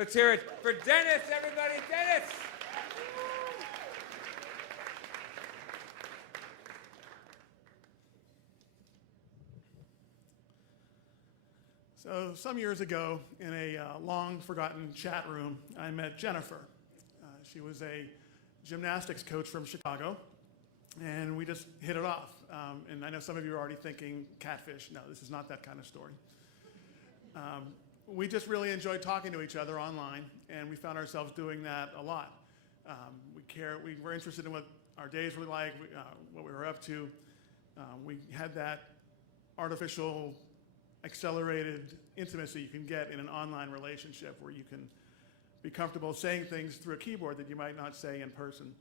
Let's hear it for Dennis, everybody. Dennis! So some years ago, in a long-forgotten chat room, I met Jennifer. She was a gymnastics coach from Chicago, and we just hit it off. And I know some of you are already thinking, catfish. No, this is not that kind of story. We just really enjoyed talking to each other online, and we found ourselves doing that a lot. We were interested in what our days were like, what we were up to. We had that artificial, accelerated intimacy you can get in an online relationship where you can be comfortable saying things through a keyboard that you might not say in person.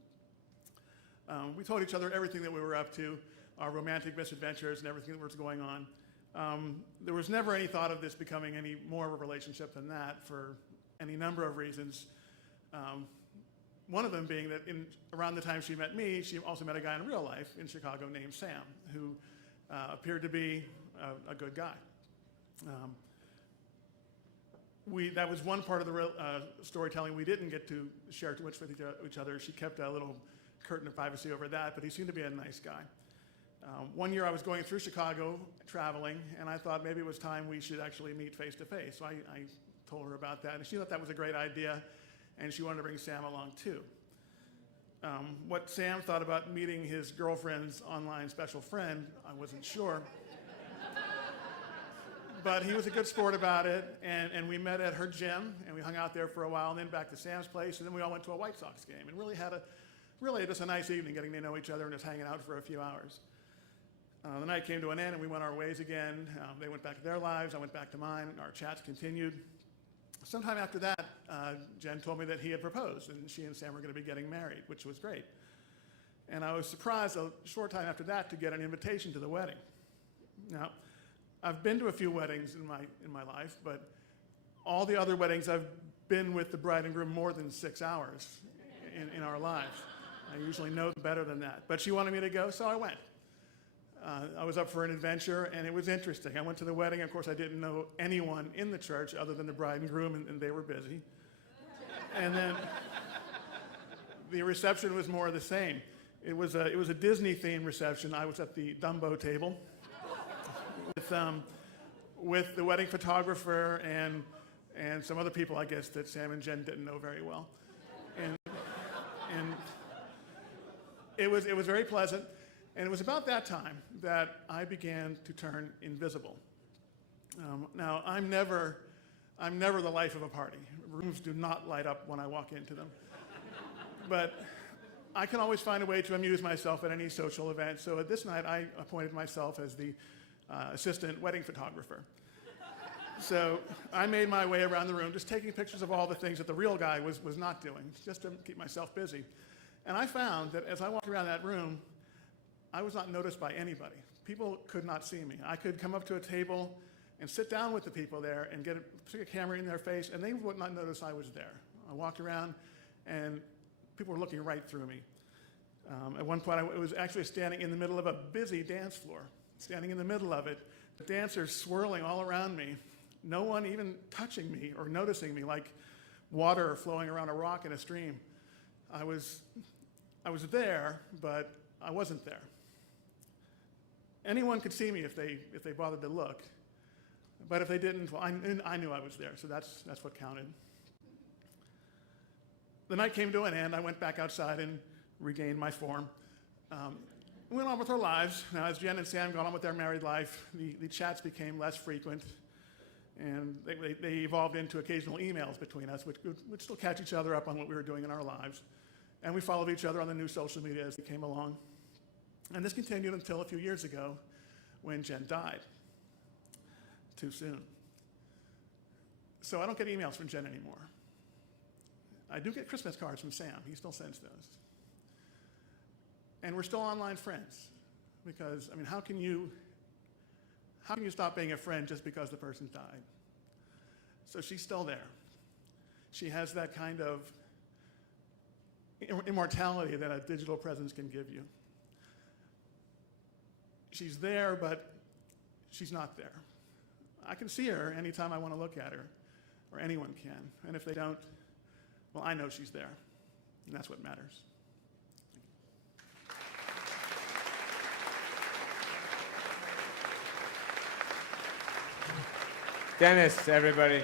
We told each other everything that we were up to, our romantic misadventures and everything that was going on. There was never any thought of this becoming any more of a relationship than that for any number of reasons. One of them being that around the time she met me, she also met a guy in real life in Chicago named Sam, who appeared to be a good guy. That was one part of the storytelling we didn't get to share too much with each other. She kept a little curtain of privacy over that, but he seemed to be a nice guy. One year I was going through Chicago traveling, and I thought maybe it was time we should actually meet face to face. So I told her about that, and she thought that was a great idea, and she wanted to bring Sam along too. What Sam thought about meeting his girlfriend's online special friend, I wasn't sure. But he was a good sport about it, and we met at her gym, and we hung out there for a while, and then back to Sam's place, and then we all went to a White Sox game, and really had just a nice evening getting to know each other and just hanging out for a few hours. The night came to an end, and we went our ways again. They went back to their lives, I went back to mine, and our chats continued. Sometime after that, Jen told me that he had proposed, and she and Sam were going to be getting married, which was great. And I was surprised a short time after that to get an invitation to the wedding. Now, I've been to a few weddings in my life, but all the other weddings I've been with the bride and groom more than 6 hours in our lives. I usually know better than that. But she wanted me to go, so I went. I was up for an adventure, and it was interesting. I went to the wedding. Of course, I didn't know anyone in the church other than the bride and groom, and they were busy. And then the reception was more of the same. It was a Disney-themed reception. I was at the Dumbo table with the wedding photographer and some other people, I guess, that Sam and Jen didn't know very well. And it was very pleasant. And it was about that time that I began to turn invisible. Now, I'm never the life of a party. Rooms do not light up when I walk into them. But I can always find a way to amuse myself at any social event. So at this night, I appointed myself as the assistant wedding photographer. So I made my way around the room, just taking pictures of all the things that the real guy was not doing, just to keep myself busy. And I found that as I walked around that room, I was not noticed by anybody. People could not see me. I could come up to a table and sit down with the people there and stick a camera in their face, and they would not notice I was there. I walked around, and people were looking right through me. At one point, I was actually standing in the middle of a busy dance floor, standing in the middle of it, the dancers swirling all around me, no one even touching me or noticing me, like water flowing around a rock in a stream. I was there, but I wasn't there. Anyone could see me if they bothered to look, but if they didn't, well, I knew I was there, so that's what counted. The night came to an end. I went back outside and regained my form. We went on with our lives. Now, as Jen and Sam got on with their married life, the chats became less frequent, and they evolved into occasional emails between us, which would still catch each other up on what we were doing in our lives. And we followed each other on the new social media as they came along. And this continued until a few years ago when Jen died. Too soon. So I don't get emails from Jen anymore. I do get Christmas cards from Sam. He still sends those. And we're still online friends because, I mean, how can you stop being a friend just because the person died? So she's still there. She has that kind of immortality that a digital presence can give you. She's there, but she's not there. I can see her anytime I want to look at her. or anyone can. And if they don't, well, I know she's there, and that's what matters. Dennis, everybody.